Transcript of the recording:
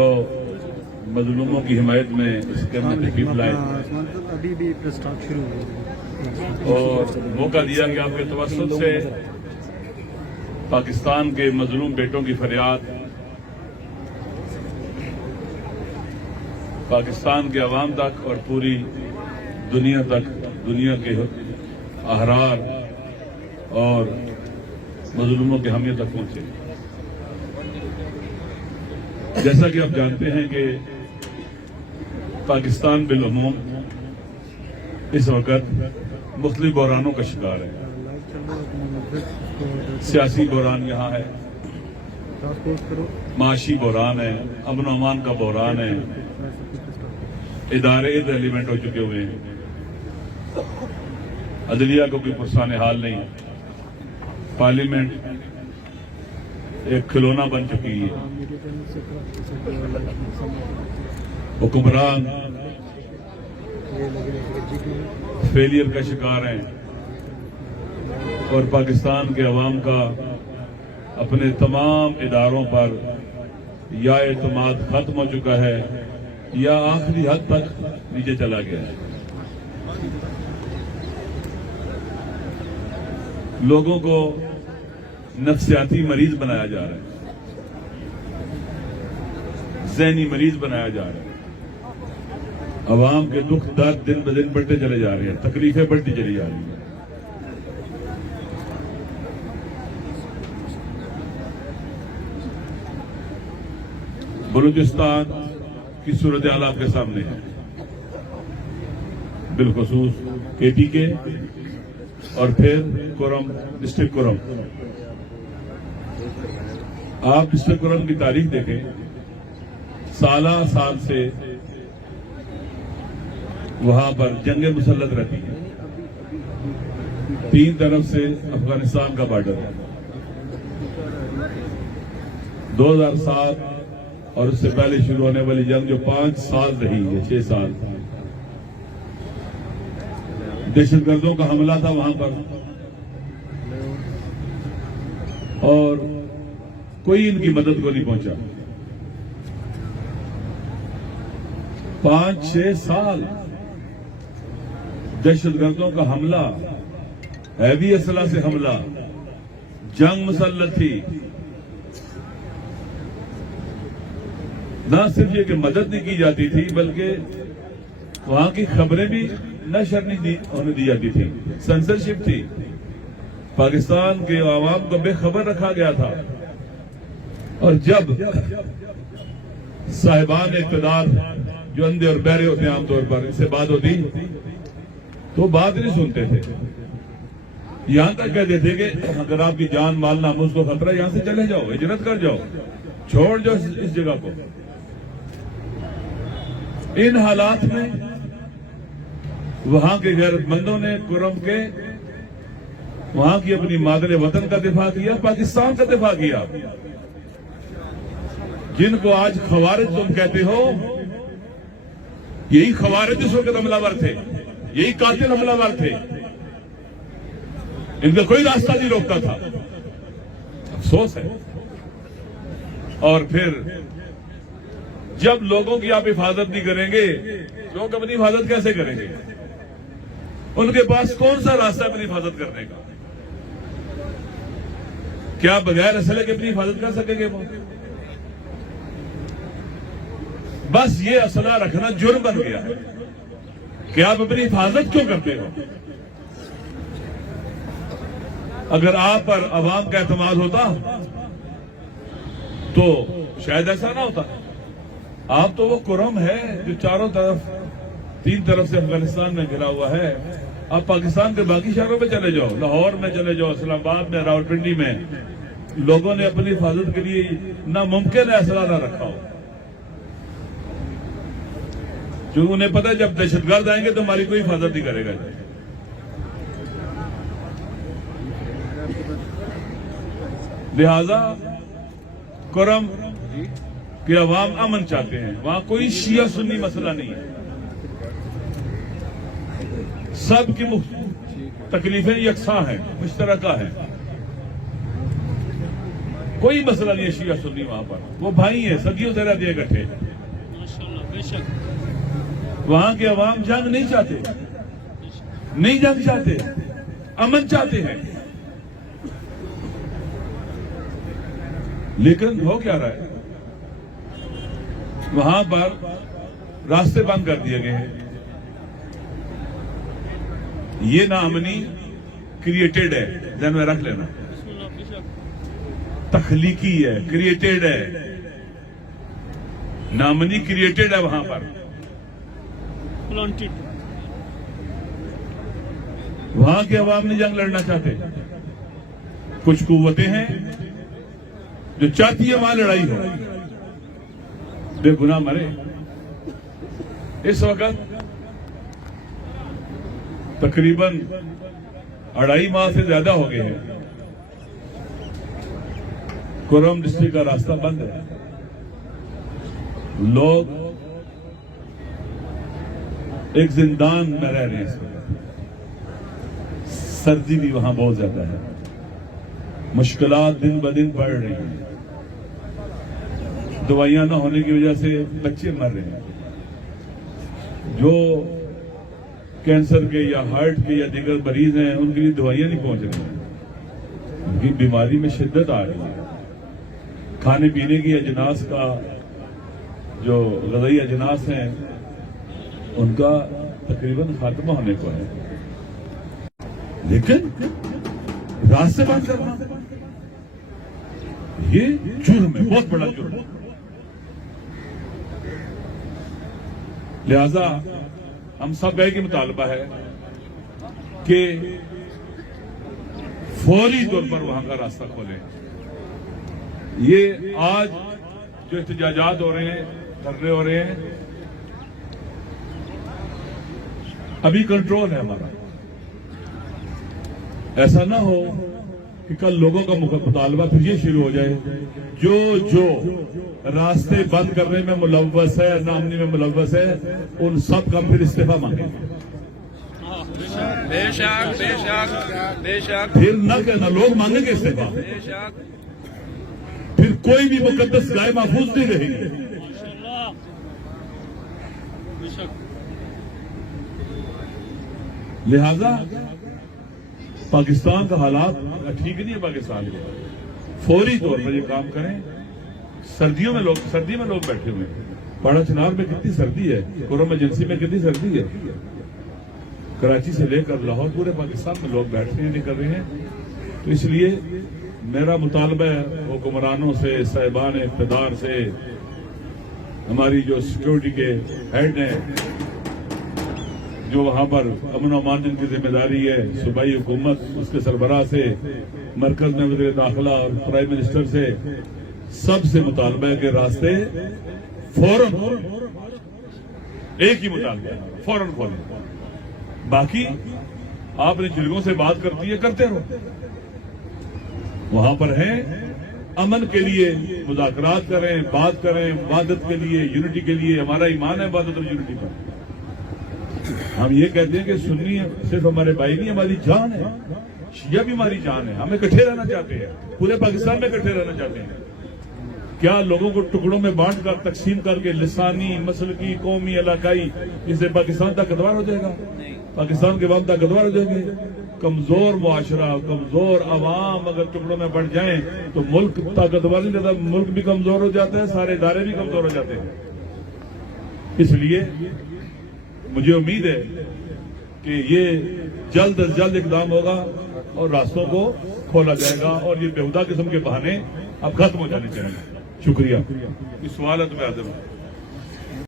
تو مظلوموں کی حمایت میں اس کے اندر تشریف لائے ابھی بھی پریس ٹاک شروع ہو اور موقع دیا کہ آپ کے توسط سے پاکستان کے مظلوم بیٹوں کی فریاد پاکستان کے عوام تک اور پوری دنیا تک، دنیا کے احرار اور مظلوموں کے حامیوں تک پہنچے۔ جیسا کہ آپ جانتے ہیں کہ پاکستان بالعموم اس وقت مختلف بحرانوں کا شکار ہے۔ سیاسی بحران یہاں ہے، معاشی بحران ہے، امن و امان کا بحران ہے، ادارے ادھر ایلیمنٹ ہو چکے ہوئے ہیں، عدلیہ کو کوئی پرسان حال نہیں، پارلیمنٹ ایک کھلونا بن چکی ہے، حکمران فیلئر کا شکار ہیں، اور پاکستان کے عوام کا اپنے تمام اداروں پر یا اعتماد ختم ہو چکا ہے یا آخری حد تک نیچے چلا گیا ہے۔ لوگوں کو نفسیاتی مریض بنایا جا رہا ہے، ذہنی مریض بنایا جا رہا ہے، عوام کے دکھ درد دن بدن بڑھتے چلے جا رہے ہیں، تکلیفیں بڑھتی چلی جا رہی ہیں۔ بلوچستان کی صورتحال آپ کے سامنے ہے، بالخصوص کے پی کے اور پھر کورم، ڈسٹرکٹ کورم۔ آپ ڈسٹرکٹ کورم کی تاریخ دیکھیں، سالہ سال سے وہاں پر جنگیں مسلط رہتی ہیں، تین طرف سے افغانستان کا بارڈر ہے۔ 2007 اور اس سے پہلے شروع ہونے والی جنگ جو 5 سال رہی ہے، 6 سال، دہشت گردوں کا حملہ تھا وہاں پر، اور کوئی ان کی مدد کو نہیں پہنچا۔ 5-6 سال دہشت گردوں کا حملہ، ہیوی اسلحہ سے حملہ، جنگ مسلط تھی۔ نہ صرف یہ کہ مدد نہیں کی جاتی تھی بلکہ وہاں کی خبریں بھی نشر نہیں ہونے دی جاتی تھی، سینسرشپ تھی، پاکستان کے عوام کو بے خبر رکھا گیا تھا۔ اور جب صاحبان اقتدار جو اندھے اور بہرے ہوتے ہیں عام طور پر، ان سے بات ہوتی تو بات نہیں سنتے تھے، یہاں تک کہتے تھے کہ اگر آپ کی جان مال ناموس کو خطرہ، یہاں سے چلے جاؤ، ہجرت کر جاؤ، چھوڑ جاؤ اس جگہ کو۔ ان حالات میں وہاں کے غیرت مندوں نے کورم کے وہاں کی اپنی مادر وطن کا دفاع کیا، پاکستان کا دفاع کیا۔ جن کو آج خوارج تم کہتے ہو، یہی خوارج اس وقت حملہ ور تھے، یہی قاتل حملہ ور تھے، ان کا کوئی راستہ نہیں روکتا تھا۔ افسوس ہے۔ اور پھر جب لوگوں کی آپ حفاظت نہیں کریں گے، لوگ اپنی حفاظت کیسے کریں گے؟ ان کے پاس کون سا راستہ اپنی حفاظت کرنے کا؟ کیا بغیر اسلحے کے اپنی حفاظت کر سکیں گے وہ؟ بس یہ اسلحہ رکھنا جرم بن گیا ہے کہ آپ اپنی حفاظت کیوں کرتے ہو؟ اگر آپ پر عوام کا اعتماد ہوتا تو شاید ایسا نہ ہوتا۔ آپ تو وہ کورم ہے جو چاروں طرف، 3 طرف سے افغانستان میں گھرا ہوا ہے۔ آپ پاکستان کے باقی شہروں میں چلے جاؤ، لاہور میں چلے جاؤ، اسلام آباد میں، راولپنڈی میں، لوگوں نے اپنی حفاظت کے لیے ناممکن ہے اسلحہ نہ رکھا ہو، کیونکہ انہیں پتہ ہے جب دہشت گرد آئیں گے تو ہماری کوئی حفاظت نہیں کرے گا۔ لہذا کورم کہ عوام امن چاہتے ہیں، وہاں کوئی شیعہ سنی مسئلہ نہیں ہے، سب کی تکلیفیں یکساں ہیں، مشترکہ ہیں۔ کوئی مسئلہ نہیں ہے شیعہ سنی وہاں پر، وہ بھائی ہیں، صدیوں سے رہتے ہیں اکٹھے. وہاں کے عوام جنگ نہیں چاہتے، نہیں جنگ چاہتے، امن چاہتے ہیں. لیکن ہو کیا رہا ہے؟ وہاں پر راستے بند کر دیے گئے ہیں. یہ ناامنی کریٹڈ ہے، ذہن میں رکھ لینا، تخلیقی ہے، کریٹڈ ہے. ناامنی کریٹڈ ہے وہاں پر. وہاں کے عوام نہیں جنگ لڑنا چاہتے. کچھ قوتیں ہیں جو چاہتی ہے وہاں لڑائی ہو، بے گناہ مرے. اس وقت تقریباً 2.5 ماہ سے زیادہ ہو گئے ہیں کورم ڈسٹرکٹ کا راستہ بند ہے. لوگ ایک زندان میں رہ رہے ہیں. اس وقت سردی بھی وہاں بہت زیادہ ہے، مشکلات دن بدن بڑھ رہی ہیں. دوائیاں نہ ہونے کی وجہ سے بچے مر رہے ہیں. جو کینسر کے یا ہارٹ کے یا دیگر مریض ہیں ان کے لیے دوائیاں نہیں پہنچ رہی ہیں. ان کی بیماری میں شدت آ رہی ہے. کھانے پینے کی اجناس کا جو غذائی اجناس ہیں ان کا تقریباً خاتمہ ہونے کو ہے. لیکن راستے بند کرنا یہ جرم ہے، بہت بڑا جرم ہے. لہذا ہم سب کا ایک ہی مطالبہ ہے کہ فوری طور پر وہاں کا راستہ کھولیں. یہ آج جو احتجاجات ہو رہے ہیں، دھرنے ہو رہے ہیں، ابھی کنٹرول ہے ہمارا. ایسا نہ ہو کہ کل لوگوں کا مطالبہ پھر یہ شروع ہو جائے جو راستے بند کرنے میں ملوث ہے، نامنی میں ملوث ہے، ان سب کا پھر استعفیٰ مانگیں گے. بے شک بے شک بے شک پھر نہ کہنا لوگ مانگیں گے استعفیٰ. بے شک پھر کوئی بھی مقدس گائے محفوظ نہیں رہے گی. لہذا پاکستان کا حالات ٹھیک نہیں ہے. پاکستان کے فوری طور پر یہ کام کریں. سردی میں لوگ بیٹھے ہوئے ہیں. پاڑا چنار میں کتنی سردی ہے، کورم ایجنسی میں کتنی سردی ہے. کراچی سے لے کر لاہور پورے پاکستان میں لوگ بیٹھ رہے ہیں، نکل رہے ہیں. تو اس لیے میرا مطالبہ ہے حکمرانوں سے، صاحبان اقتدار سے، ہماری جو سیکورٹی کے ہیڈ ہیں، جو وہاں پر امن و امان جن کی ذمہ داری ہے، صوبائی حکومت اس کے سربراہ سے، مرکز میں وزیر داخلہ اور پرائم منسٹر سے، سب سے مطالبہ ہے کہ راستے فوراً، ایک ہی مطالبہ ہے، فوراً کھولیں. باقی آپ نے جرگوں سے بات کرتی ہے، کرتے رہو. وہاں پر ہیں امن کے لیے مذاکرات کریں، بات کریں، وحدت کے لیے، یونٹی کے لیے. ہمارا ایمان ہے وحدت اور یونٹی پر. ہم یہ کہتے ہیں کہ سنی صرف ہمارے بھائی نہیں، ہماری جان ہے. شیعہ بھی ہماری جان ہے. ہم اکٹھے رہنا چاہتے ہیں، پورے پاکستان میں اکٹھے رہنا چاہتے ہیں. کیا لوگوں کو ٹکڑوں میں بانٹ کر تقسیم کر کے لسانی، مسلکی، قومی، علاقائی، اس سے پاکستان طاقتور ہو جائے گا؟ پاکستان کے عوام طاقتور ہو جائیں گے؟ کمزور معاشرہ، کمزور عوام اگر ٹکڑوں میں بڑھ جائیں تو ملک طاقتور نہیں رہتا، ملک بھی کمزور ہو جاتا ہے، سارے ادارے بھی کمزور ہو جاتے ہیں. اس لیے مجھے امید ہے کہ یہ جلد از جلد اقدام ہوگا اور راستوں کو کھولا جائے گا اور یہ بےہودہ قسم کے بہانے اب ختم ہو جانے چاہیے. شکریہ. اس سوال ہے تو میں حاضر ہوں.